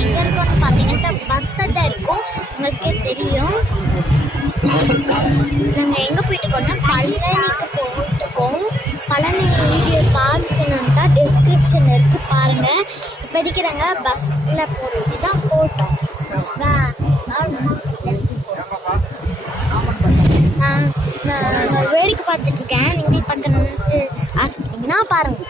எங்கே இருக்கோம்னு பார்த்தீங்கன்னா பஸ்ஸில் தான் இருக்கும், உங்களுக்கே தெரியும். நாங்கள் எங்கே போயிட்டுருக்கோம்னா பழனிக்கு போயிட்டுருக்கோம். பழனி வீடியோ பார்க்கணுன்ட்டா டிஸ்கிரிப்ஷன் இருக்குது பாருங்கள். இப்போதைக்கு நாங்கள் பஸ்ஸில் போகிறது தான் போட்டோம். நான் வேடிக்கை பார்த்துட்ருக்கேன், நீங்களும் பார்க்கணுன்ட்டு ஆசைப்பட்டீங்கன்னா பாருங்கள்.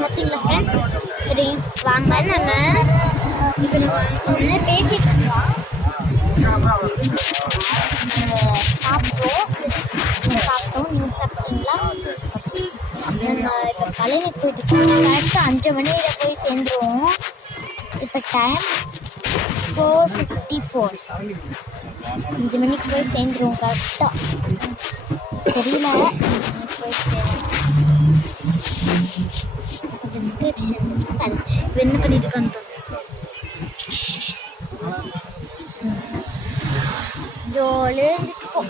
பார்த்தீங்களா ஃப்ரெண்ட்ஸ்? சரி வாங்க, நம்ம இப்போ நம்ம பேசிட்டு இருக்கோம். சாப்பிட்டோம், நீங்கள் சாப்பிட்டீங்களா? நம்ம இப்போ பழனி போயிட்டு கரெக்டாக 5 மணியில் போய் சேர்ந்துருவோம். இப்போ டைம் 4:54. 5 மணிக்கு போய் சேர்ந்துருவோம் கரெக்டாக. தெரியல போய் சேர்ந்து டிஸ்கிரிப்ஷன் என்ன பண்ணிட்டு இருக்கான்னு ஜோலி இருந்துச்சுக்கோ.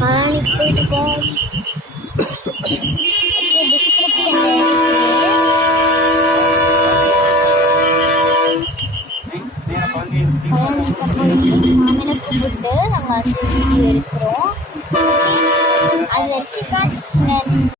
பழனிக்கு போயிட்டு இருக்கோம். மாமனை கூப்பிட்டு நாங்கள் வந்து வீடியோ எடுக்கிறோம். அது வரைக்கும்